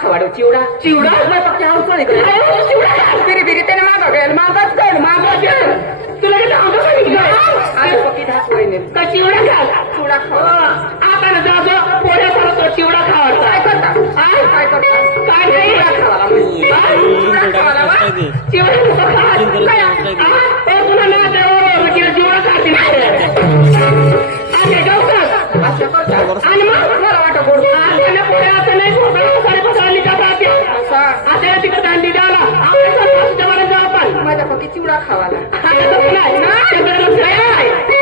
खवाडो चिवडा चिवडा मैं पक्के हाउस नाही करे चिवडा बिरी बिरी त्याने मागा गेल मागाच कर मागा गेल तुला काय आंबा खाली अरे पक्की धाक होईने का चिवडा खा चिवडा खा आता ना जा पोऱ्या सारा तो चिवडा खावा काय करता काय करता काय नाही चिवडा खावाला वा चिवडा काय तुला ना देव चिवडा खाती अरे गौतम असं करता आणि मग मला वाटत गोड त्याने पोऱ्या आता नाही पोऱ्या सारे पसरली का राहते आता तिकडे दांडी द्याला आपण जवळ जाऊ आपण माझ्या पक्की चिवडा खावाला नाही ना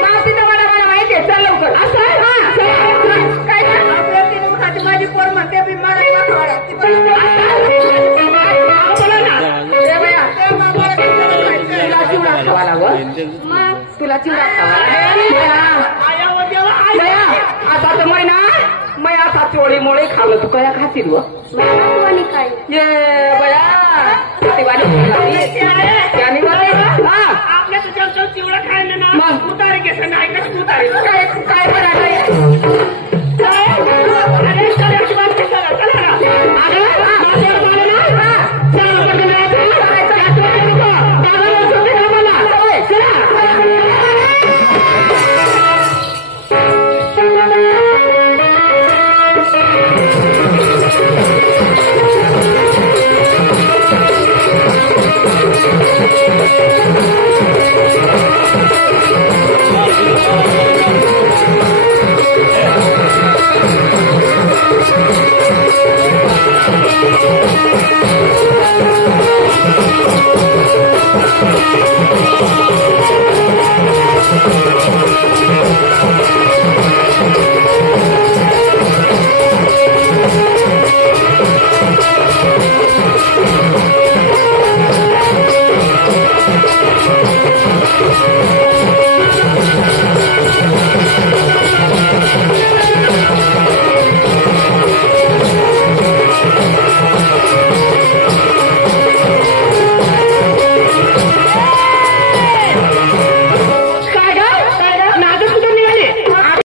मावशी जवळ मला माहिती आहे चल लवकर असं आहे काय आपल्या माझी पोर म्हणते बी मला तुला चिवडा खावाला व तुला चिवडा खावाला आता तर महिना मैं आता चोळी मोळे खावलं तू कया खातील व काय ये बया त्याने आपल्या तुझ्या चिवडा खायला ना उतारे घेतलं नाही का उतारे